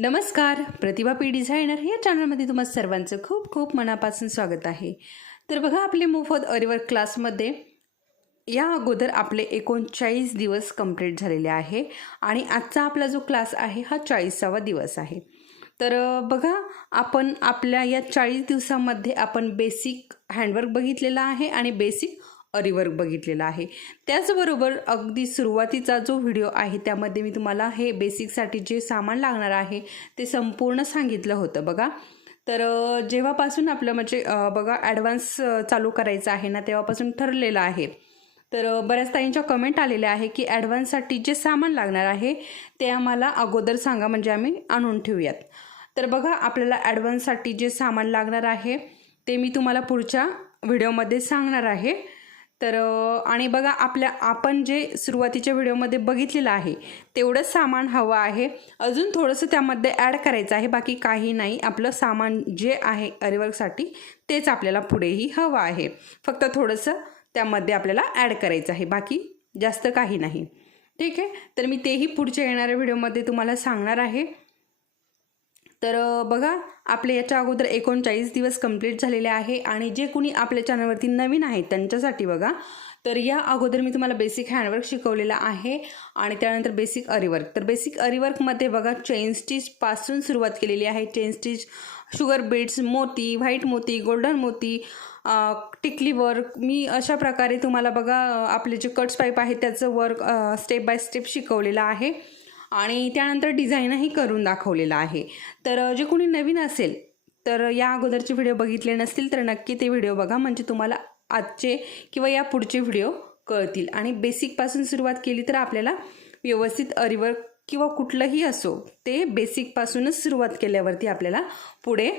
नमस्कार प्रतिभा P designer या चॅनलमध्ये तुम्हा सर्वांचं खूप खूप मनापासून स्वागत आहे. तर बघा आपले मोफत अरिवर क्लासमध्ये या अगोदर आपले एकोणचाळीस दिवस कंप्लीट झालेले आहे आणि आजचा आपला जो क्लास आहे हा चाळीसावा दिवस आहे. तर बघा आपण आपल्या या चाळीस दिवसामध्ये आपण बेसिक हँडवर्क बघितलेला आहे आणि बेसिक अरिवर्क बघितलेला आहे. त्याचबरोबर अगदी सुरुवातीचा जो व्हिडिओ आहे त्यामध्ये मी तुम्हाला हे बेसिकसाठी जे सामान लागणार आहे ते संपूर्ण सांगितलं होतं बघा. तर जेव्हापासून आपलं म्हणजे बघा ॲडव्हान्स चालू करायचं आहे ना तेव्हापासून ठरलेलं आहे. तर बऱ्याच ताईंच्या कमेंट आलेल्या आहे की ॲडव्हान्ससाठी जे सामान लागणार आहे ते आम्हाला अगोदर सांगा म्हणजे आम्ही आणून ठेवूयात. तर बघा आपल्याला ॲडव्हान्ससाठी जे सामान लागणार आहे ते मी तुम्हाला पुढच्या व्हिडिओमध्ये सांगणार आहे. तर आणि बघा आपल्या आपण जे सुरुवातीच्या व्हिडिओमध्ये बघितलेलं आहे तेवढंच सामान हवं आहे. अजून थोडंसं त्यामध्ये ॲड करायचं आहे बाकी काही नाही. आपलं सामान जे आहे अरिवर्कसाठी तेच आपल्याला पुढेही हवं आहे. फक्त थोडंसं त्यामध्ये आपल्याला ॲड करायचं आहे बाकी जास्त काही नाही. ठीक आहे? तर मी तेही पुढच्या येणाऱ्या व्हिडिओमध्ये तुम्हाला सांगणार आहे. तर बघा आपले याच्या अगोदर एकोणचाळीस दिवस कंप्लीट झालेले आहे आणि जे कुणी आपल्या चॅनलवरती नवीन आहेत त्यांच्यासाठी बघा तर या अगोदर मी तुम्हाला बेसिक हँडवर्क शिकवलेला आहे आणि त्यानंतर बेसिक अरिवर्क. तर बेसिक अरिवर्कमध्ये बघा चेन स्टिचपासून सुरुवात केलेली आहे. चेन स्टिच शुगर बीड्स मोती व्हाईट मोती गोल्डन मोती टिकली वर्क मी अशा प्रकारे तुम्हाला बघा आपले जे कट्स पाईप आहे त्याचं वर्क स्टेप बाय स्टेप शिकवलेलं आहे. आणि त्यानंतर डिझाईनही करून दाखवलेलं आहे. तर जे कोणी नवीन असेल तर या अगोदरचे व्हिडिओ बघितले नसतील तर नक्की ते व्हिडिओ बघा. म्हणजे तुम्हाला आजचे किंवा या पुढचे व्हिडिओ कळतील. आणि बेसिकपासून सुरुवात केली तर आपल्याला व्यवस्थित अरिवर्क किंवा कुठलंही असो ते बेसिकपासूनच सुरुवात केल्यावरती आपल्याला पुढे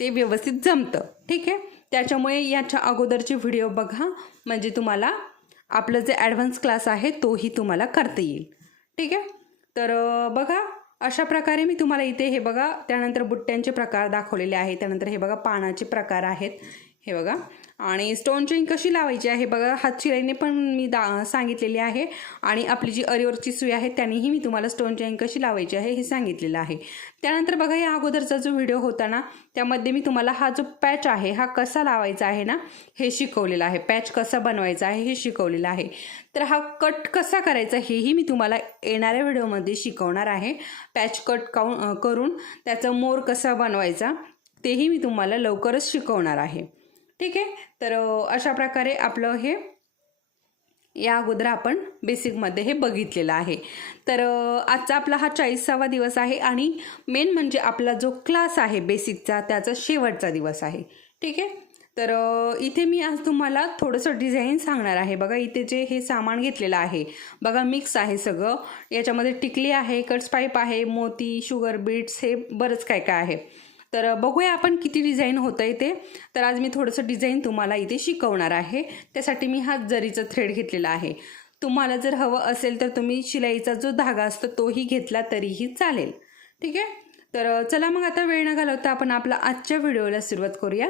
ते व्यवस्थित जमतं. ठीक आहे? त्याच्यामुळे याच्या अगोदरचे व्हिडिओ बघा. म्हणजे तुम्हाला आपलं जे ॲडव्हान्स क्लास आहे तोही तुम्हाला करता येईल. ठीक आहे? तर बघा अशा प्रकारे मी तुम्हाला इथे हे बघा त्यानंतर बुट्ट्यांचे प्रकार दाखवलेले आहे त्यानंतर हे बघा पानाचे प्रकार आहेत. हे बघा. आणि स्टोन चेन कशी लावायची आहे बघा हात शिलाईने पण मी दा सांगितलेली आहे. आणि आपली जी अरिवरची सुई आहे त्यानेही मी तुम्हाला स्टोन चेन कशी लावायची आहे हे सांगितलेलं आहे. त्यानंतर बघा या अगोदरचा जो व्हिडिओ होता ना त्यामध्ये मी तुम्हाला हा जो पॅच आहे हा कसा लावायचा आहे ना हे शिकवलेलं आहे. पॅच कसा बनवायचा आहे हे शिकवलेलं आहे. तर हा कट कसा करायचा हेही मी तुम्हाला येणाऱ्या व्हिडिओमध्ये शिकवणार आहे. पॅच कट काऊन करून त्याचा मोर कसा बनवायचा तेही मी तुम्हाला लवकरच शिकवणार आहे. ठीक आहे? तर अशा प्रकारे आपलं हे या अगोदर आपण बेसिकमध्ये हे बघितलेलं आहे. तर आजचा आपला हा चाळीसावा दिवस आहे आणि मेन म्हणजे आपला जो क्लास आहे बेसिकचा त्याचा शेवटचा दिवस आहे. ठीक आहे? तर इथे मी आज तुम्हाला थोडंसं डिझाईन सांगणार आहे. बघा इथे जे हे सामान घेतलेलं आहे. बघा मिक्स आहे सगळं. याच्यामध्ये टिकली आहे कट्स पाईप आहे मोती शुगर बीट्स हे बरंच काय काय आहे. तर बघूया आपण किती डिझाईन होतं आहे ते. तर आज मी थोडंसं डिझाईन तुम्हाला इथे शिकवणार आहे. त्यासाठी मी हा जरीचा थ्रेड घेतलेला आहे. तुम्हाला जर हवं असेल तर तुम्ही शिलाईचा जो धागा असतो तोही घेतला तरीही चालेल. ठीक आहे? तर चला मग आता वेळ न घालवता आपण आपला आजच्या व्हिडिओला सुरुवात करूया.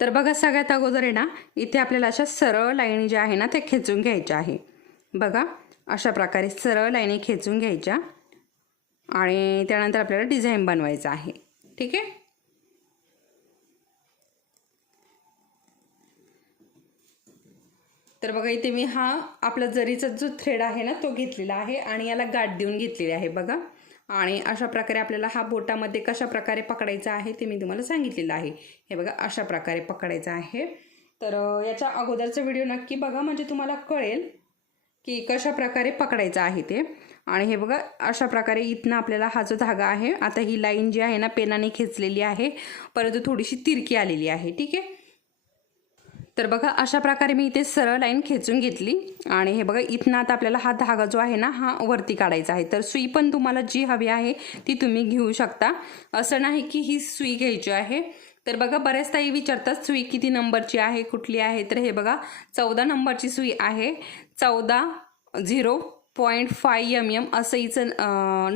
तर बघा सगळ्यात अगोदर आहे ना इथे आपल्याला अशा सरळ लाईनी ज्या आहे ना त्या खेचून घ्यायच्या आहे. बघा अशा प्रकारे सरळ लाईनी खेचून घ्यायच्या. आणि त्यानंतर आपल्याला डिझाईन बनवायचं आहे. ठीक आहे? तर बघा इथे मी हा आपला जरीचा जो थ्रेड आहे ना तो घेतलेला आहे आणि याला गाठ देऊन घेतलेली आहे बघा. आणि अशा प्रकारे आपल्याला हा बोटामध्ये कशा प्रकारे पकडायचा आहे ते मी तुम्हाला सांगितलेलं आहे. हे बघा अशा प्रकारे पकडायचं आहे. तर याच्या अगोदरचा व्हिडिओ नक्की बघा म्हणजे तुम्हाला कळेल की कशा प्रकारे पकडायचं आहे ते. आणि हे बघा अशा प्रकारे इथनं आपल्याला हा जो धागा आहे आता ही लाईन जी आहे ना पेनाने खेचलेली आहे. परंतु थोडीशी तिरकी आलेली आहे ठीक आहे? तर बघा अशा प्रकारे मी इथे सरळ लाईन खेचून घेतली. आणि हे बघा इथनं आता आपल्याला हा धागा जो आहे ना हा वरती काढायचा आहे. तर सुई पण तुम्हाला जी हवी आहे ती तुम्ही घेऊ शकता. असं नाही की ही सुई घ्यायची आहे. तर बघा बऱ्याच ताई विचारतात सुई किती नंबरची आहे कुठली आहे? तर हे बघा चौदा नंबरची सुई आहे. चौदा zero point five M M असं हिचं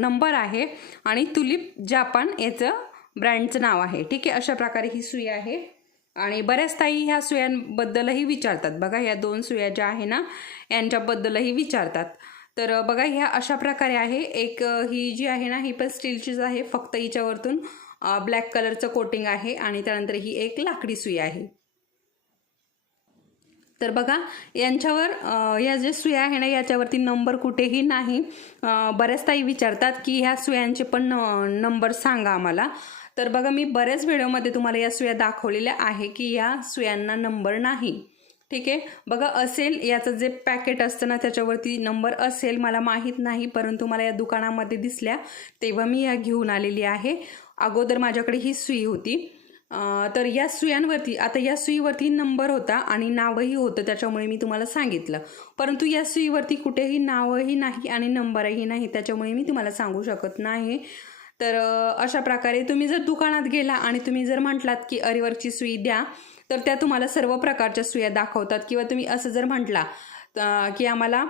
नंबर आहे. आणि तुलिप जापान याचं ब्रँडचं नाव आहे. ठीक आहे? अशा प्रकारे ही सुई आहे. आणि बऱ्याच ताई ह्या सुयांबद्दलही विचारतात. बघा ह्या दोन सुया ज्या आहे ना यांच्याबद्दलही विचारतात. तर बघा ह्या अशा प्रकारे आहे. एक ही जी आहे ना ही पण स्टीलचीच आहे. फक्त हिच्यावरतून ब्लॅक कलरचं कोटिंग आहे. आणि त्यानंतर ही एक लाकडी सुई आहे. तर बघा यांच्यावर या ज्या सुया आहे ना याच्यावरती नंबर कुठेही नाही. बऱ्याचताही बऱ्याच ताई विचारतात की ह्या सुयांचे पण न- नंबर सांगा आम्हाला. तर बघा मी बऱ्याच व्हिडिओमध्ये तुम्हाला या सुया दाखवलेल्या आहे की या सुयांना नंबर नाही. ठीक आहे? बघा असेल याचं जे पॅकेट असतं ना त्याच्यावरती नंबर असेल मला माहीत नाही परंतु मला या दुकानामध्ये दिसल्या तेव्हा मी या घेऊन आलेली आहे. अगोदर माझ्याकडे ही सुई होती. तर या सुयांवरती आता या सुईवरती नंबर होता आणि नावही होतं त्याच्यामुळे मी तुम्हाला सांगितलं. परंतु या सुईवरती कुठेही नावही नाही आणि नंबरही नाही त्याच्यामुळे मी तुम्हाला सांगू शकत नाही. तर अशा प्रकारे तुम्ही जर दुकानात गेला आणि तुम्ही जर म्हटलात की अरिवर्कची सुई द्या तर त्या तुम्हाला सर्व प्रकारच्या सुया दाखवतात. किंवा तुम्ही असं जर म्हटला की आम्हाला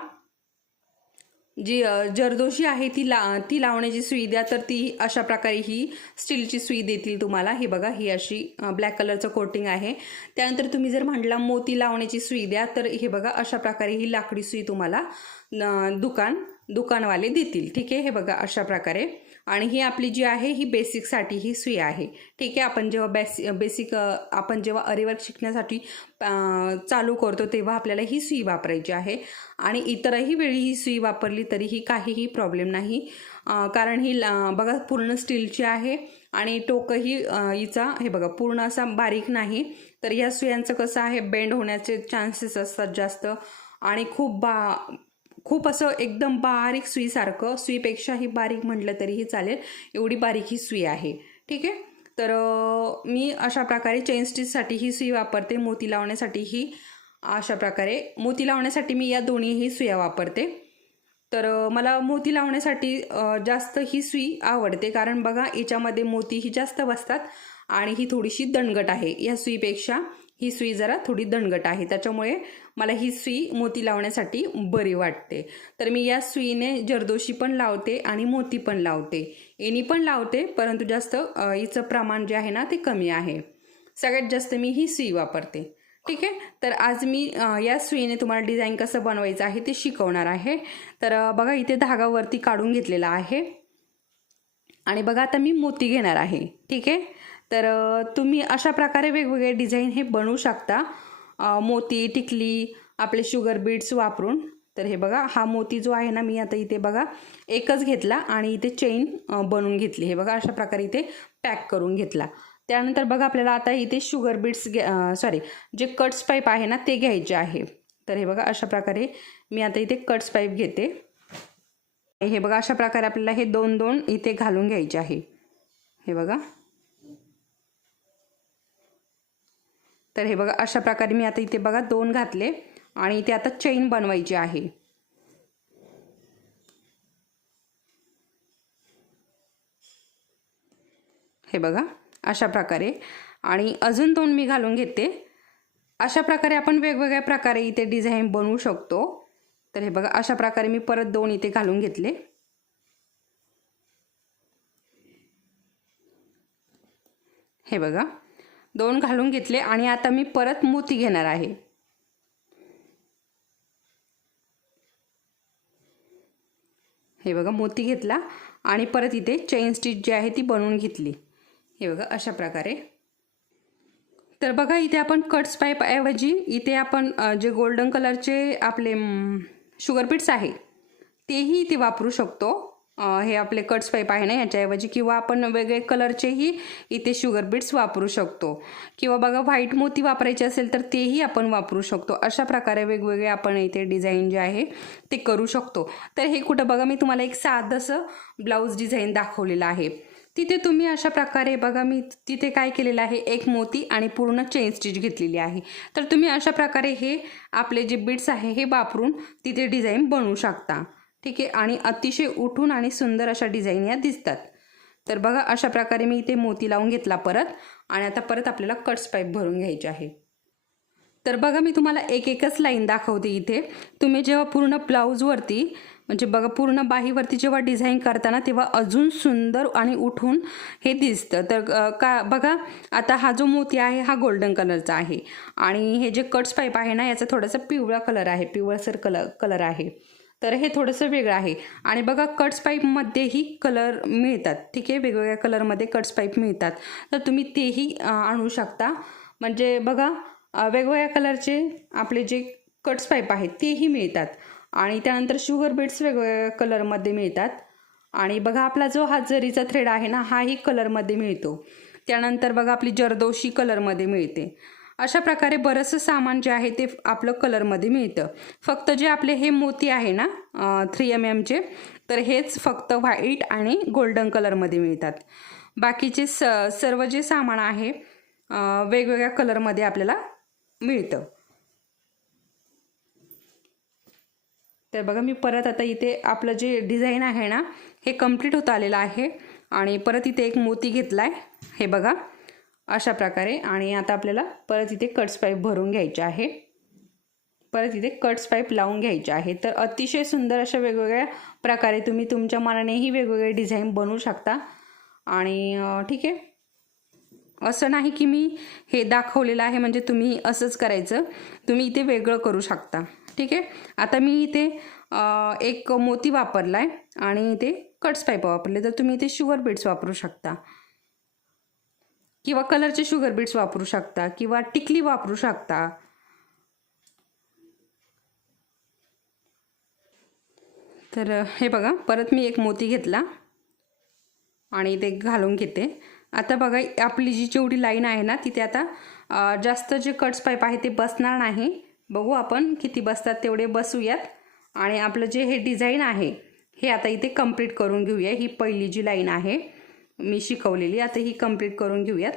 जी जरदोशी आहे ती ला ती लावण्याची सुई द्या तर ती अशा प्रकारे ही स्टीलची सुई देतील तुम्हाला. हे बघा ही अशी ब्लॅक कलरचं कोटिंग आहे. त्यानंतर तुम्ही जर म्हटला मोती लावण्याची सुई द्या तर हे बघा अशा प्रकारे ही लाकडी सुई तुम्हाला दुकान दुकानवाले देतील. ठीक आहे? हे बघा अशा प्रकारे. आणि ही आपली जी आहे ही बेसिकसाठी ही सुई आहे. ठीक आहे आपण जेव्हा बेसि बेसिक आपण जेव्हा अरिवर्क शिकण्यासाठी चालू करतो तेव्हा आपल्याला ही सुई वापरायची आहे. आणि इतरही वेळी ही सुई वापरली तरीही काहीही प्रॉब्लेम नाही. कारण ही ला- बघा पूर्ण स्टीलची आहे आणि टोकही हिचा हे बघा पूर्ण असा बारीक नाही. तर या सुयांचं कसं आहे बेंड होण्याचे चान्सेस असतात जास्त. आणि खूप बा खूप असं एकदम बारीक सुईसारखं सुईपेक्षाही बारीक म्हटलं तरीही चालेल. एवढी बारीक ही सुई आहे. ठीक आहे? तर मी अशा प्रकारे चेन स्टिचसाठी ही सुई वापरते. मोती लावण्यासाठी ही अशा प्रकारे. मोती लावण्यासाठी मी या दोन्हीही सुया वापरते. तर मला मोती लावण्यासाठी जास्त ही सुई आवडते. कारण बघा याच्यामध्ये मोती ही जास्त बसतात आणि ही थोडीशी दणगट आहे. या सुईपेक्षा ही सुई जरा थोडी दणगट आहे. त्याच्यामुळे मला ही सुई मोती लावण्यासाठी बरी वाटते. तर मी या सुईने जरदोशी पण लावते आणि मोती पण लावते. एनी पण लावते परंतु जास्त हिचं प्रमाण जे आहे ना ते कमी आहे. सगळ्यात जास्त मी ही सुई वापरते. ठीक आहे? तर आज मी या सुईने तुम्हाला डिझाईन कसं बनवायचं आहे ते शिकवणार आहे. तर बघा इथे धागावरती काढून घेतलेला आहे. आणि बघा आता मी मोती घेणार आहे. ठीक आहे? तर तुम्ही अशा प्रकारे वेगवेगळे डिझाईन हे बनवू शकता. मोती टिकली आपले शुगर बीड्स वापरून. तर हे बघा हा मोती जो आहे ना मी आता इथे बघा एकच घेतला आणि इथे चेन बनवून घेतली. हे बघा अशा प्रकारे इथे पॅक करून घेतला. त्यानंतर बघा आपल्याला आता इथे शुगर बीड्स घ्या सॉरी जे कट्स पाईप आहे ना ते घ्यायचे आहे. तर हे बघा अशा प्रकारे मी आता इथे कट्स पाईप घेते. हे बघा अशा प्रकारे आपल्याला हे दोन दोन इथे घालून घ्यायचे आहे. हे बघा. तर हे बघा अशा प्रकारे मी आता इथे बघा दोन घातले आणि इथे आता चेन बनवायची आहे. हे बघा अशा प्रकारे. आणि अजून दोन मी घालून घेते. अशा प्रकारे आपण वेगवेगळ्या प्रकारे इथे डिझाईन बनवू शकतो. तर हे बघा अशा प्रकारे मी परत दोन इथे घालून घेतले. हे बघा दोन घालून घेतले आणि आता मी परत मोती घेणार आहे. हे बघा मोती घेतला आणि परत इथे चेन स्टिच जी आहे ती बनवून घेतली. हे बघा अशा प्रकारे. तर बघा इथे आपण कट्स पाईप ऐवजी इथे आपण जे गोल्डन कलरचे आपले शुगर पिट्स आहे तेही इथे वापरू शकतो. हे आपले कट्स पाईप आहे ना याच्याऐवजी किंवा आपण वेगळे कलरचेही इथे शुगर बीट्स वापरू शकतो. किंवा बघा व्हाईट मोती वापरायचे असेल तर तेही आपण वापरू शकतो. अशा प्रकारे वेगवेगळे आपण इथे डिझाईन जे आहे ते करू शकतो. तर हे कुठं बघा मी तुम्हाला एक साधंसं ब्लाऊज डिझाईन दाखवलेलं आहे. तिथे तुम्ही अशा प्रकारे बघा मी तिथे काय केलेलं आहे एक मोती आणि पूर्ण चेन स्टिच घेतलेली आहे. तर तुम्ही अशा प्रकारे हे आपले जे बिट्स आहे हे वापरून तिथे डिझाईन बनवू शकता. ठीक आहे. आणि अतिशय उठून आणि सुंदर अशा डिझाईन या दिसतात. तर बघा अशा प्रकारे मी इथे मोती लावून घेतला परत. आणि आता परत आपल्याला कट्स पाईप भरून घ्यायचे आहे. तर बघा मी तुम्हाला एक एकच लाईन दाखवते इथे. तुम्ही जेव्हा पूर्ण ब्लाऊजवरती म्हणजे बघा पूर्ण बाहीवरती जेव्हा डिझाईन करताना तेव्हा अजून सुंदर आणि उठून हे दिसतं. तर का बघा आता हा जो मोती आहे हा गोल्डन कलरचा आहे. आणि हे जे कट्स पाईप आहे ना याचा थोडासा पिवळा कलर आहे. पिवळसर कलर कलर आहे. तर हे थोडंसं वेगळं आहे. आणि बघा कट्स पाईपमध्येही कलर मिळतात. ठीक आहे? वेगवेगळ्या कलरमध्ये कट्स पाईप मिळतात. तर तुम्ही तेही आणू शकता. म्हणजे बघा वेगवेगळ्या कलरचे आपले जे कट्स पाईप आहेत तेही मिळतात. आणि त्यानंतर शुगर बीट्स वेगवेगळ्या कलरमध्ये मिळतात. आणि बघा आपला जो हा जरीचा थ्रेड आहे ना हाही कलरमध्ये मिळतो. त्यानंतर बघा आपली जरदोशी कलरमध्ये मिळते. अशा प्रकारे बरंचसं सामान जे आहे ते आपलं कलरमध्ये मिळतं. फक्त जे आपले हे मोती आहे ना थ्री एम एमचे तर हेच फक्त व्हाईट आणि गोल्डन कलरमध्ये मिळतात. बाकीचे स सर्व जे सामान आहे वेगवेगळ्या कलरमध्ये आपल्याला मिळतं. तर बघा मी परत आता इथे आपलं जे डिझाईन आहे ना हे कंप्लीट होत आलेलं आहे. आणि परत इथे एक मोती घेतला आहे हे बघा. अशा प्रकारे. आणि आता आपल्याला परत इथे कट्स पाईप भरून घ्यायचे आहे. परत इथे कट्स पाईप लावून घ्यायचे आहे. तर अतिशय सुंदर अशा वेगवेगळ्या प्रकारे तुम्ही तुमच्या मनानेही वेगवेगळे डिझाईन बनवू शकता. आणि ठीक आहे. असं नाही की मी हे दाखवलेलं आहे म्हणजे तुम्ही असंच करायचं. तुम्ही इथे वेगळं करू शकता. ठीक आहे? आता मी इथे एक मोती वापरला आहे आणि इथे कट्स पाईप वापरले. तर तुम्ही इथे शुगर बीट्स वापरू शकता. किंवा कलरचे शुगर बीट्स वापरू शकता किंवा टिकली वापरू शकता. तर हे बघा परत मी एक मोती घेतला आणि ते घालून घेते. आता बघा आपली जी जेवढी लाईन आहे ना तिथे आता जास्त जे कट्स पाईप आहे ते बसणार नाही. बघू आपण किती बसतात तेवढे बसूयात. आणि आपलं जे हे डिझाईन आहे हे आता इथे कंप्लीट करून घेऊया. ही पहिली जी लाईन आहे. मी शिकवलेली. आता ही कंप्लीट करून घेऊयात.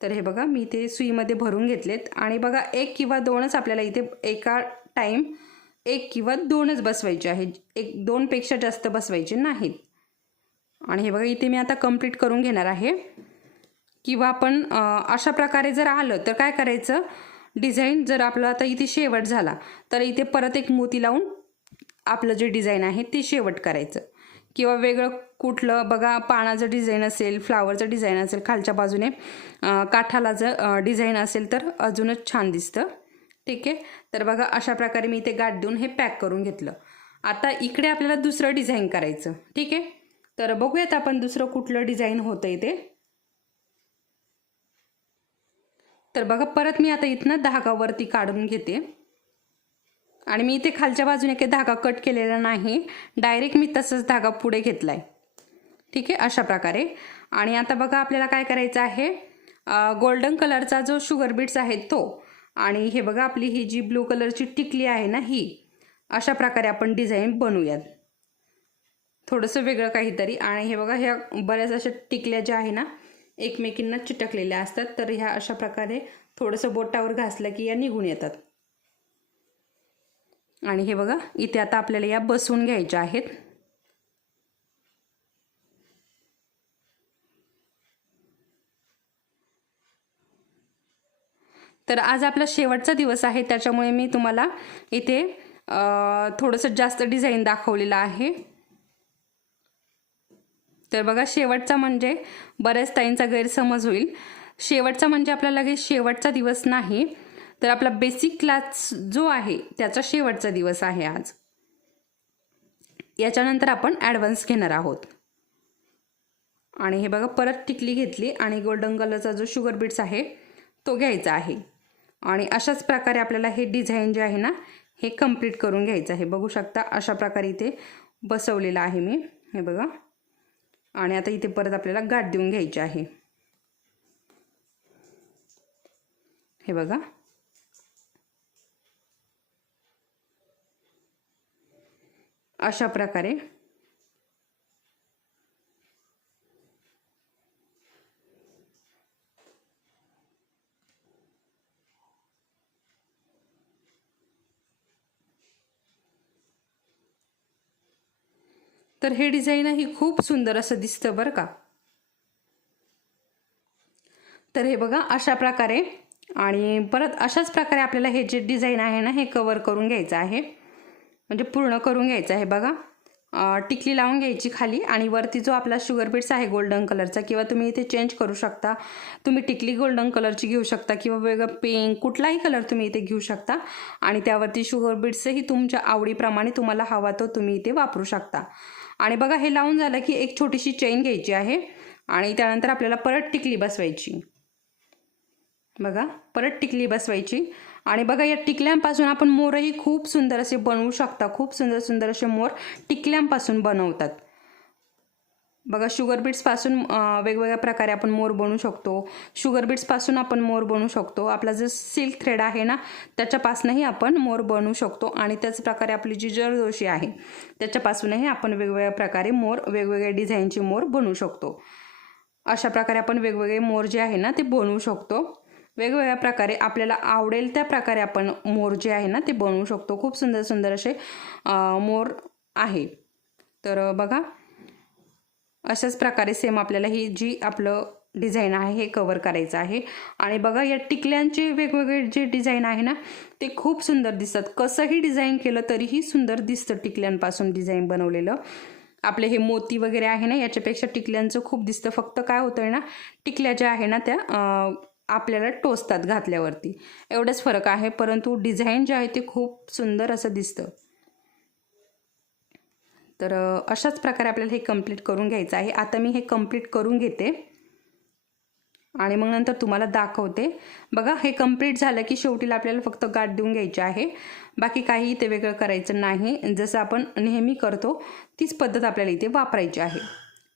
तर हे बघा मी ते सुईमध्ये भरून घेतलेत. आणि बघा एक किंवा दोनच आपल्याला इथे एका टाईम एक किंवा दोनच बसवायचे आहेत. एक दोनपेक्षा जास्त बसवायचे नाहीत. आणि हे बघा इथे मी आता कंप्लीट करून घेणार आहे. किंवा आपण अशा प्रकारे जर आलं तर काय करायचं? डिझाईन जर आपलं आता इथे शेवट झाला तर इथे परत एक मोती लावून आपलं जे डिझाईन आहे ते शेवट करायचं. किंवा वेगळं कुठलं बघा पानाचं डिझाईन असेल फ्लावरचं डिझाईन असेल खालच्या बाजूने काठाला जर डिझाईन असेल तर अजूनच छान दिसतं. ठीक आहे? तर बघा अशा प्रकारे मी ते गाठ देऊन हे पॅक करून घेतलं. आता इकडे आपल्याला दुसरं डिझाईन करायचं. ठीक आहे? तर बघूयात आपण दुसरं कुठलं डिझाईन होतं ते. तर बघा परत मी आता इथनं धागावरती काढून घेते. आणि मी इथे खालच्या बाजूने काही धागा कट केलेला नाही. डायरेक्ट मी तसंच धागा पुढे घेतला आहे ठीक आहे? अशा प्रकारे. आणि आता बघा आपल्याला काय करायचं आहे? गोल्डन कलरचा जो शुगर बीट्स आहे तो. आणि हे बघा आपली ही जी ब्लू कलरची टिकली आहे ना ही. अशा प्रकारे आपण डिझाईन बनवूयात. थोडंसं वेगळं काहीतरी. आणि हे बघा ह्या बऱ्याच अशा टिकल्या ज्या आहे ना एकमेकींना चिटकलेल्या असतात. तर ह्या अशा प्रकारे थोडंसं बोटावर घासलं की या निघून येतात. आणि हे बघा इथे आता आपल्याला या बसवून घ्यायच्या आहेत. तर आज आपला शेवटचा दिवस आहे त्याच्यामुळे मी तुम्हाला इथे थोडंसं जास्त डिझाईन दाखवलेलं आहे. तर बघा शेवटचा म्हणजे बऱ्याच ताईंचा गैरसमज होईल. शेवटचा म्हणजे आपला लगेच शेवटचा दिवस नाही. तर आपला बेसिक क्लास जो आहे त्याचा शेवटचा दिवस आहे आज. याच्यानंतर आपण ॲडव्हान्स घेणार आहोत. आणि हे बघा परत टिकली घेतली आणि गोल्डन कलरचा जो शुगर बीट्स आहे तो घ्यायचा आहे. आणि अशाच प्रकारे आपल्याला हे डिझाईन जे आहे ना हे कंप्लीट करून घ्यायचं आहे. बघू शकता अशा प्रकारे इथे बसवलेलं आहे मी. हे बघा. आणि आता इथे परत आपल्याला गाठ देऊन घ्यायची आहे. हे बघा. अशा प्रकारे. तर हे डिझाईन ही खूप सुंदर असं दिसतं बरं का. तर हे बघा अशा प्रकारे. आणि परत अशाच प्रकारे आपल्याला हे जे डिझाईन आहे ना हे कवर करून घ्यायचं आहे. म्हणजे पूर्ण करून घ्यायचं आहे बघा. टिकली लावून घ्यायची खाली आणि वरती जो आपला शुगर बीट्स आहे गोल्डन कलरचा किंवा तुम्ही इथे चेंज करू शकता. तुम्ही टिकली गोल्डन कलरची घेऊ शकता किंवा वेगळं पिंक कुठलाही कलर तुम्ही इथे घेऊ शकता. आणि त्यावरती शुगर बीट्सही तुमच्या आवडीप्रमाणे तुम्हाला हवा तो तुम्ही इथे वापरू शकता. आणि बघा हे लावून झालं की एक छोटीशी चेन घ्यायची आहे आणि त्यानंतर आपल्याला परत टिकली बसवायची. बघा परत टिकली बसवायची. आणि बघा या टिकल्यांपासून आपण मोरही खूप सुंदर असे बनवू शकता. खूप सुंदर सुंदर असे मोर टिकल्यांपासून बनवतात. बघा शुगर बीट्सपासून वेगवेगळ्या प्रकारे आपण मोर बनवू शकतो. शुगर बीट्सपासून आपण मोर बनवू शकतो. आपला जो सिल्क थ्रेड आहे ना त्याच्यापासूनही आपण मोर बनवू शकतो. आणि त्याच प्रकारे आपली जी जरदोशी आहे त्याच्यापासूनही आपण वेगवेगळ्या प्रकारे मोर वेगवेगळ्या डिझाईनचे मोर बनवू शकतो. अशा प्रकारे आपण वेगवेगळे मोर जे आहे ना ते बनवू शकतो. वेगवेगळ्या प्रकारे आपल्याला आवडेल त्या प्रकारे आपण मोर जे आहे ना ते बनवू शकतो. खूप सुंदर सुंदर असे मोर आहे. तर बघा. अशाच प्रकारे सेम आपल्याला ही जी आपलं डिझाईन आहे हे कवर करायचं आहे. आणि बघा या टिकल्यांचे वेगवेगळे जे डिझाईन आहे ना ते खूप सुंदर दिसतात. कसंही डिझाईन केलं तरीही सुंदर दिसतं टिकल्यांपासून डिझाईन बनवलेलं. आपले हे मोती वगैरे आहे ना याच्यापेक्षा टिकल्यांचं खूप दिसतं. फक्त काय होतं आहे ना टिकल्या ज्या आहे ना त्या आपल्याला टोचतात घातल्यावरती. एवढंच फरक आहे परंतु डिझाईन जे आहे ते खूप सुंदर असं दिसतं. तर अशाच प्रकारे आपल्याला हे कंप्लीट करून घ्यायचं आहे. आता मी हे कंप्लीट करून घेते. आणि मग नंतर तुम्हाला दाखवते. बघा हे कंप्लीट झालं की शेवटीला आपल्याला फक्त गाठ देऊन घ्यायची आहे. बाकी काही इथे वेगळं करायचं नाही. जसं आपण नेहमी करतो तीच पद्धत आपल्याला इथे वापरायची आहे.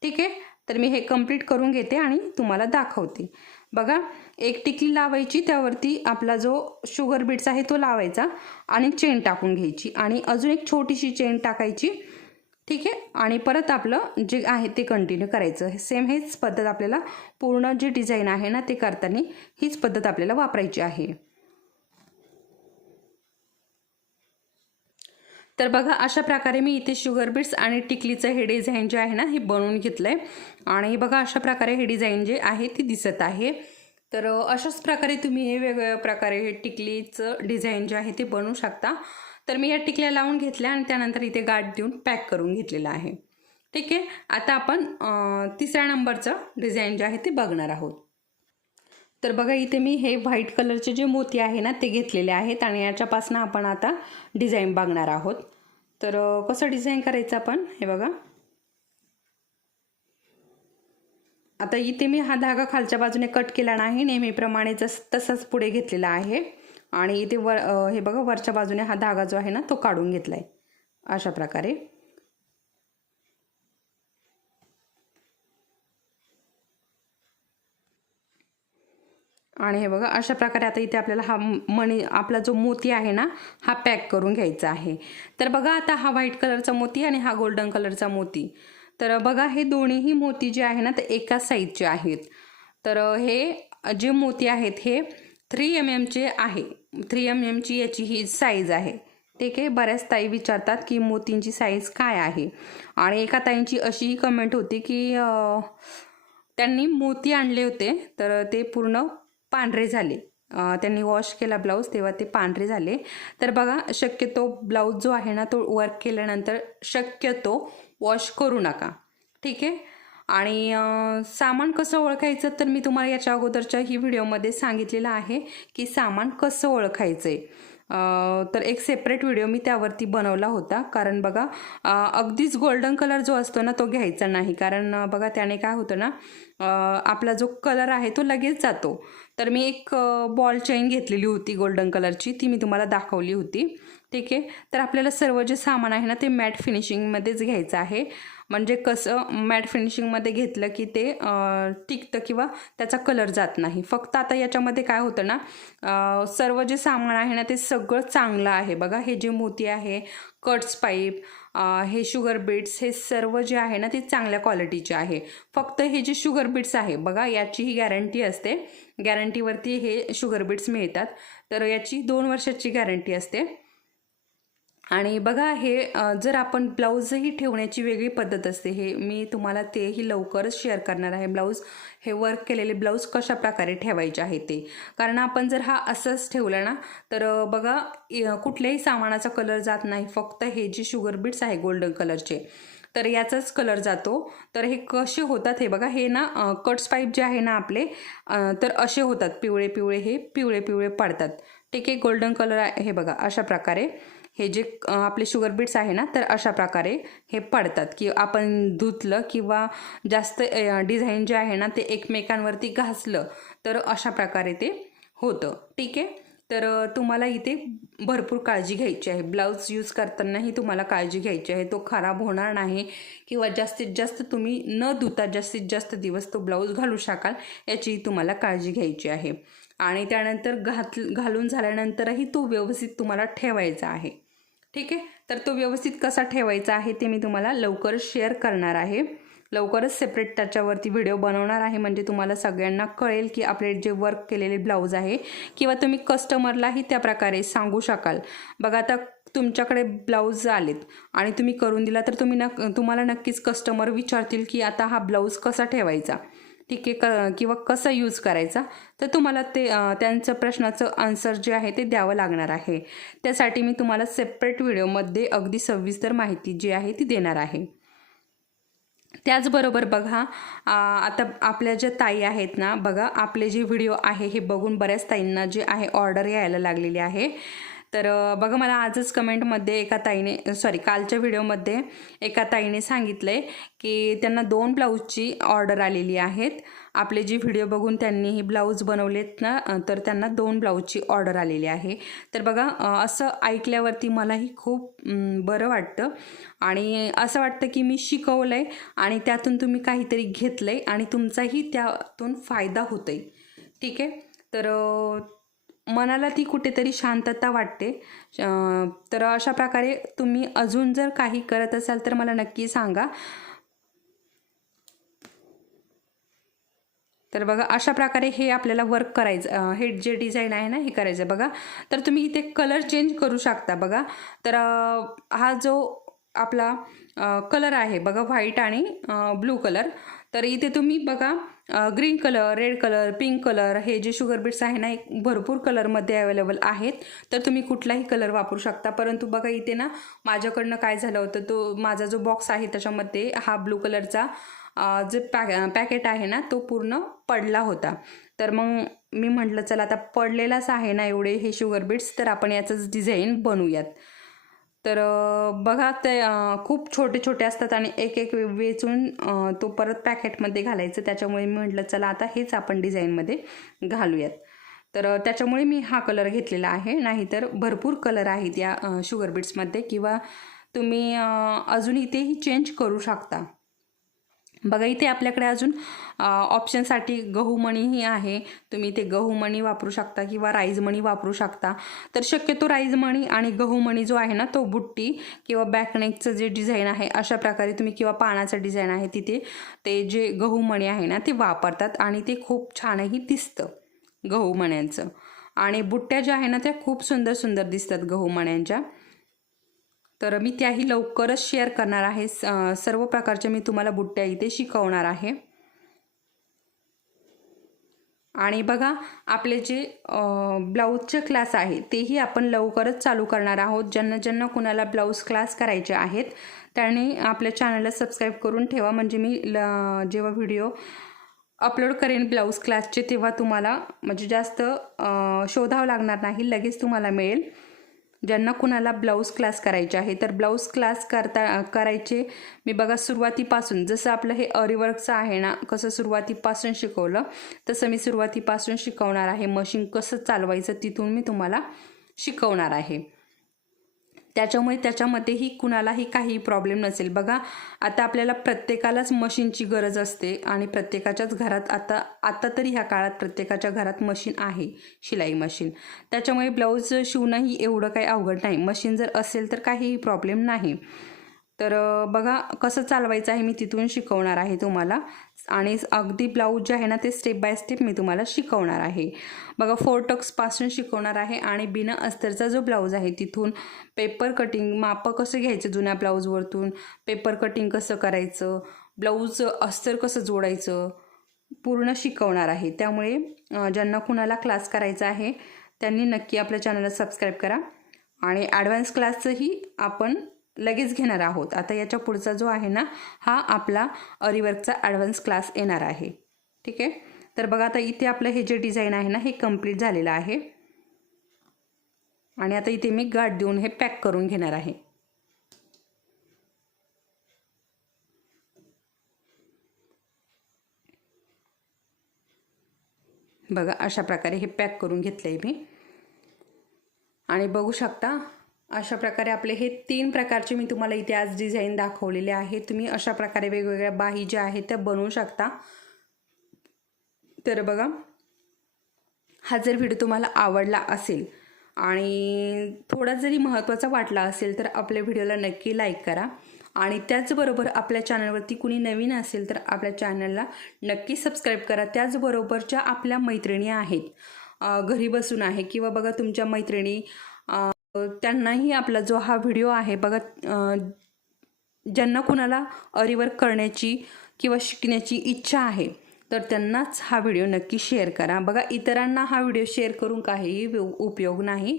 ठीक आहे? तर मी हे कंप्लीट करून घेते आणि तुम्हाला दाखवते. बघा एक टिकली लावायची त्यावरती आपला जो शुगर बीट्स आहे तो लावायचा आणि चेन टाकून घ्यायची आणि अजून एक छोटीशी चेन टाकायची ठीक आहे? आणि परत आपलं जे आहे ते कंटिन्यू करायचं. सेम हेच पद्धत आपल्याला पूर्ण जे डिझाईन आहे ना ते करताना हीच पद्धत आपल्याला वापरायची आहे. तर बघा अशा प्रकारे मी इथे शुगर बीट्स आणि टिकलीचं हे डिझाईन जे आहे ना हे बनवून घेतलं आहे आणि हे बघा अशा प्रकारे हे डिझाईन जे आहे ती दिसत आहे. तर अशाच प्रकारे तुम्ही हे वेगवेगळ्या प्रकारे हे टिकलीचं डिझाईन जे आहे ते बनवू शकता. तर मी या टिकल्या लावून घेतल्या आणि त्यानंतर इथे गाठ देऊन पॅक करून घेतलेलं आहे. ठीक आहे? आता आपण तिसऱ्या नंबरचं डिझाईन जे आहे ते बघणार आहोत. तर बघा इथे मी हे व्हाईट कलरचे जे मोती आहे ना ते घेतलेले आहेत आणि याच्यापासून आपण आता डिझाईन बघणार आहोत. तर कसं डिझाईन करायचं आपण? हे बघा. आता इथे मी हा धागा खालच्या बाजूने कट केला नाही नेहमीप्रमाणे जस तसाच पुढे घेतलेला आहे. आणि इथे वर हे बघा वरच्या बाजूने हा धागा जो आहे ना तो काढून घेतला आहे अशा प्रकारे. आणि हे बघा अशा प्रकारे आता इथे आपल्याला हा मणी आपला जो मोती आहे ना हा पॅक करून घ्यायचा आहे. तर बघा आता हा व्हाईट कलरचा मोती आणि हा गोल्डन कलरचा मोती. तर बघा हे दोन्हीही मोती जे आहे ना ते एकाच साईजचे आहेत. तर हे जे मोती आहेत हे थ्री एम एमचे आहे. थ्री एम एमची याची ही साईज आहे. ठीक आहे? बऱ्याच ताई विचारतात की मोतींची साईज काय आहे? आणि एका ताईंची अशीही कमेंट होती की त्यांनी मोती आणले होते तर ते पूर्ण पांढरे झाले. त्यांनी वॉश केला ब्लाऊज तेव्हा ते पांढरे झाले. तर बघा शक्यतो ब्लाऊज जो आहे ना तो वर्क केल्यानंतर शक्यतो वॉश करू नका. ठीक आहे? आणि सामान कसं ओळखायचं तर मी तुम्हाला याच्या अगोदरच्या ही व्हिडिओमध्ये सांगितलेलं आहे की सामान कसं ओळखायचं आहे तर एक सेपरेट व्हिडिओ मी त्यावरती बनवला होता. कारण बघा अगदीच गोल्डन कलर जो असतो ना तो घ्यायचा नाही. कारण बघा त्याने काय होतं ना आपला जो कलर आहे तो लगेच जातो. तर मी एक बॉल चेन घेतलेली होती गोल्डन कलरची ती मी तुम्हाला दाखवली होती. ठीक आहे? तर आपल्याला सर्व जे सामान आहे ना ते मॅट फिनिशिंगमध्येच घ्यायचं आहे. म्हणजे कसं मॅट फिनिशिंगमध्ये घेतलं की ते टिकतं किंवा त्याचा कलर जात नाही. फक्त आता याच्यामध्ये काय होतं ना सर्व जे सामान आहे ना ते सगळं चांगलं आहे. बघा हे जे मोती आहे कट्स पाईप हे शुगर बीट्स हे सर्व जे आहे ना ते चांगल्या क्वालिटीचे आहे. फक्त हे जे शुगर बीट्स आहे बघा याची ही गॅरंटी असते. गॅरंटीवरती हे शुगर बीट्स मिळतात. तर याची दोन वर्षाची गॅरंटी असते. आणि बघा हे जर आपण ब्लाऊजही ठेवण्याची वेगळी पद्धत असते हे मी तुम्हाला तेही लवकरच शेअर करणार आहे. ब्लाऊज हे वर्क केलेले ब्लाऊज कशा प्रकारे ठेवायचे आहे ते. कारण आपण जर हा असंच ठेवला ना तर बघा कुठल्याही सामानाचा कलर जात नाही. फक्त हे जे शुगर बीट्स आहे गोल्डन कलरचे तर याचाच कलर जातो. तर हे कसे होतात हे बघा हे ना कट्स पाईप जे आहे ना आपले तर असे होतात. पिवळे पिवळे हे पिवळे पिवळे पडतात. ठीक आहे गोल्डन कलर आहे हे बघा अशा प्रकारे. हे जे आपले शुगर बीट्स आहे ना तर अशा प्रकारे हे पडतात. की आपण धुतलं किंवा जास्त डिझाईन जे आहे ना ते एकमेकांवरती घासलं तर अशा प्रकारे ते होतं. ठीक आहे? तर तुम्हाला इथे भरपूर काळजी घ्यायची आहे. ब्लाऊज यूज करतानाही तुम्हाला काळजी घ्यायची आहे. तो खराब होणार नाही किंवा जास्तीत जास्त तुम्ही न धुता जास्तीत जास्त दिवस तो ब्लाऊज घालू शकाल याची तुम्हाला काळजी घ्यायची आहे. आणि त्यानंतर घात घालून झाल्यानंतरही तो व्यवस्थित तुम्हाला ठेवायचा आहे. ठीक आहे? तर तो व्यवस्थित कसा ठेवायचा आहे ते मी तुम्हाला लवकर शेअर करणार आहे. लवकरच सेपरेट त्याच्यावरती व्हिडिओ बनवणार आहे. म्हणजे तुम्हाला सगळ्यांना कळेल की आपले जे वर्क केलेले ब्लाऊज आहे किंवा तुम्ही कस्टमरलाही त्या प्रकारे सांगू शकाल. बघा आता तुमच्याकडे ब्लाऊज आलेत आणि तुम्ही करून दिला तर तुम्ही नक तुम्हाला नक्कीच कस्टमर विचारतील की आता हा ब्लाऊज कसा ठेवायचा? ठीक आहे क किंवा कसा यूज करायचा तर तुम्हाला ते त्यांचं प्रश्नाचं आन्सर जे आहे ते द्यावं लागणार आहे. त्यासाठी मी तुम्हाला सेपरेट व्हिडिओमध्ये अगदी सविस्तर माहिती जी आहे ती देणार आहे. त्याचबरोबर बघा आता आपल्या ज्या ताई आहेत ना बघा आपले जे व्हिडिओ आहे हे बघून बऱ्याच ताईंना जे आहे ऑर्डर यायला लागलेली आहे. तर बघा मला आजच कमेंटमध्ये एका ताईने सॉरी कालच्या व्हिडिओमध्ये एका ताईने सांगितलं आहे की त्यांना दोन ब्लाऊजची ऑर्डर आलेली आहेत. आपले जे व्हिडिओ बघून त्यांनी ही ब्लाऊज बनवलेत ना तर त्यांना दोन ब्लाऊजची ऑर्डर आलेली आहे. तर बघा असं ऐकल्यावरती मलाही खूप बरं वाटतं. आणि असं वाटतं की मी शिकवलं आहे आणि त्यातून तुम्ही काहीतरी घेतलं आहे आणि तुमचाही त्यातून फायदा होतो आहे ठीक आहे? तर मनाला ती कुठेतरी शांतता वाटते. तर अशा प्रकारे तुम्ही अजून जर काही करत असाल तर मला नक्की सांगा. तर बघा अशा प्रकारे हे आपल्याला वर्क करायचं हे जे डिझाईन आहे ना हे करायचं बघा. तर तुम्ही इथे कलर चेंज करू शकता बघा. तर हा जो आपला कलर आहे बघा व्हाईट आणि ब्लू कलर तर इथे तुम्ही बघा green colour red colour pink colour हे जे शुगर बीट्स आहे ना एक भरपूर कलरमध्ये अवेलेबल आहेत. तर तुम्ही कुठलाही कलर वापरू शकता. परंतु बघा इथे ना माझ्याकडनं काय झालं होतं तो माझा जो बॉक्स आहे त्याच्यामध्ये हा ब्लू कलरचा जे पॅ पॅकेट आहे ना तो पूर्ण पडला होता. तर मग मी म्हटलं चला आता पडलेलाच आहे ना एवढे हे शुगर बीट्स तर आपण याचंच डिझाईन बनवूयात. तर बघा ते खूप छोटे छोटे असतात आणि एक एक वेचून तो परत पॅकेटमध्ये घालायचं. त्याच्यामुळे मी म्हटलं चला आता हेच आपण डिझाईनमध्ये घालूयात. तर त्याच्यामुळे मी हा कलर घेतलेला आहे. नाहीतर भरपूर कलर आहेत या शुगर बीट्समध्ये किंवा तुम्ही अजून इथेही चेंज करू शकता. बघा इथे आपल्याकडे अजून ऑप्शनसाठी गहू मणीही आहे. तुम्ही इथे गहू मणी वापरू शकता किंवा राईज मणी वापरू शकता. तर शक्यतो राईज मणी आणि गहू मणी जो आहे ना तो बुट्टी किंवा बॅकनेकचं जे डिझाईन आहे अशा प्रकारे तुम्ही किंवा पानाचं डिझाईन आहे तिथे ते जे गहू मणी आहे ना ते वापरतात आणि ते खूप छानही दिसतं गहू मण्यांचं. आणि बुट्ट्या ज्या आहे ना त्या खूप सुंदर सुंदर दिसतात गहू मण्यांच्या. तर मी त्याही लवकरच शेअर करणार आहे. स- सर्व प्रकारच्या मी तुम्हाला बुट्ट्या इथे शिकवणार आहे. आणि बघा आपले जे ब्लाऊजचे क्लास आहे तेही आपण लवकरच चालू करणार आहोत. ज्यांना ज्यांना कुणाला ब्लाऊज क्लास करायचे आहेत त्याने आपल्या चॅनलला सबस्क्राईब करून ठेवा. म्हणजे मी ल जेव्हा व्हिडिओ अपलोड करेन ब्लाऊज क्लासचे तेव्हा तुम्हाला म्हणजे जास्त शोधावं लागणार नाही. लगेच तुम्हाला मिळेल. ज्यांना कुणाला ब्लाऊज क्लास करायचे आहे तर ब्लाऊज क्लास करता करायचे मी बघा सुरुवातीपासून. जसं आपलं हे अरिवर्कचं आहे ना कसं सुरुवातीपासून शिकवलं तसं मी सुरुवातीपासून शिकवणार आहे. मशीन कसं चालवायचं तिथून मी तुम्हाला शिकवणार आहे. त्याच्यामुळे त्याच्यामध्येही कुणालाही काही प्रॉब्लेम नसेल. बघा आता आपल्याला प्रत्येकालाच मशीनची गरज असते आणि प्रत्येकाच्याच घरात आता आता तरी ह्या काळात प्रत्येकाच्या घरात मशीन आहे शिलाई मशीन त्याच्यामुळे ब्लाऊज शिवणंही एवढं काही अवघड नाही. मशीन जर असेल तर काहीही प्रॉब्लेम नाही. तर बघा कसं चालवायचं आहे मी तिथून शिकवणार आहे तुम्हाला. आणि अगदी ब्लाऊज जे आहे ना ते स्टेप बाय स्टेप मी तुम्हाला शिकवणार आहे. बघा फोर टक्सपासून शिकवणार आहे आणि बिना अस्तरचा जो ब्लाऊज आहे तिथून पेपर कटिंग मापं कसं घ्यायचं जुन्या ब्लाऊजवरतून पेपर कटिंग कसं करायचं? ब्लाऊज अस्तर कसं जोडायचं? पूर्ण शिकवणार आहे. त्यामुळे ज्यांना कुणाला क्लास करायचा आहे त्यांनी नक्की आपल्या चॅनलला सबस्क्राईब करा. आणि ॲडव्हान्स क्लासचंही आपण लगेच घेणार आहोत. आता याच्या पुढचा जो आहे ना हा आपला अरिवर्कचा ॲडव्हान्स क्लास येणार आहे. ठीक आहे? तर बघा आता इथे आपलं हे जे डिझाईन आहे ना हे कंप्लीट झालेलं आहे. आणि आता इथे मी गाठ देऊन हे पॅक करून घेणार आहे. बघा अशा प्रकारे हे पॅक करून घेतलं आहे मी. आणि बघू शकता अशा प्रकारे आपले हे तीन प्रकारचे मी तुम्हाला इथे आज डिझाईन दाखवलेले आहे तुम्ही अशा प्रकारे वेगवेगळ्या बाही ज्या आहेत त्या बनवू शकता. तर बघा हा जर व्हिडिओ तुम्हाला आवडला असेल आणि थोडा जरी महत्त्वाचा वाटला असेल तर आपल्या व्हिडिओला नक्की लाईक करा. आणि त्याचबरोबर आपल्या चॅनलवरती कुणी नवीन असेल तर आपल्या चॅनलला नक्की सबस्क्राईब करा. त्याचबरोबर ज्या आपल्या मैत्रिणी आहेत घरी बसून आहे किंवा बघा तुमच्या मैत्रिणी त्यांनाही आपला जो हा व्हिडिओ आहे बघा ज्यांना कुणाला अरिवर्क करण्याची किंवा शिकण्याची इच्छा आहे तर त्यांनाच हा व्हिडिओ नक्की शेअर करा. बघा इतरांना हा व्हिडिओ शेअर करून काहीही उपयोग नाही.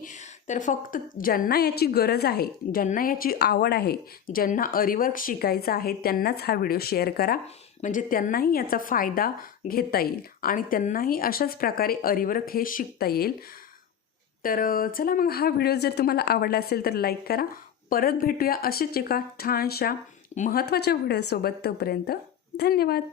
तर फक्त ज्यांना याची गरज आहे ज्यांना याची आवड आहे ज्यांना अरिवर्क शिकायचं आहे त्यांनाच हा व्हिडिओ शेअर करा. म्हणजे त्यांनाही याचा फायदा घेता येईल आणि त्यांनाही अशाच प्रकारे अरिवर्क हे शिकता येईल. तर चला मग हा व्हिडिओ जर तुम्हाला आवडला असेल तर लाईक करा. परत भेटूया असेच एका छानशा महत्त्वाच्या व्हिडिओसोबत तोपर्यंत धन्यवाद.